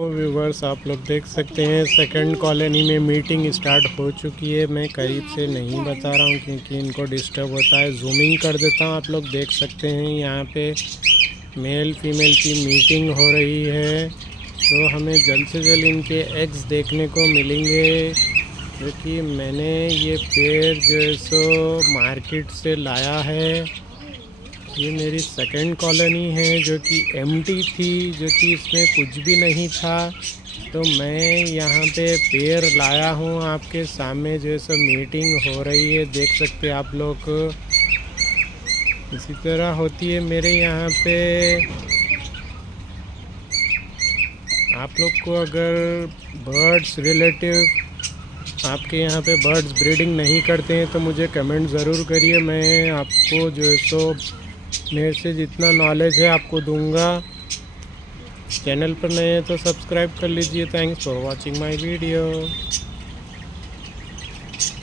Viewers, आप लोग देख सकते हैं सेकंड कॉलोनी में मीटिंग स्टार्ट हो चुकी है। मैं करीब से नहीं बता रहा हूँ क्योंकि इनको डिस्टर्ब होता है। जूमिंग कर देता हूँ। आप लोग देख सकते हैं यहाँ पे मेल फीमेल की मीटिंग हो रही है। तो हमें जल्द से जल्द इनके एग्स देखने को मिलेंगे, क्योंकि मैंने ये पेड़ जो है सो मार्केट से लाया है। ये मेरी सेकंड कॉलोनी है जो कि एम्प्टी थी, जो कि इसमें कुछ भी नहीं था। तो मैं यहाँ पे पेड़ लाया हूँ। आपके सामने जो है सो मीटिंग हो रही है, देख सकते हैं आप लोग। इसी तरह होती है मेरे यहाँ पे। आप लोग को अगर बर्ड्स रिलेटिव आपके यहाँ पे बर्ड्स ब्रीडिंग नहीं करते हैं तो मुझे कमेंट ज़रूर करिए। मैं आपको जो है सो मेरे से जितना नॉलेज है आपको दूंगा। चैनल पर नए हैं तो सब्सक्राइब कर लीजिए। Thanks for watching my video.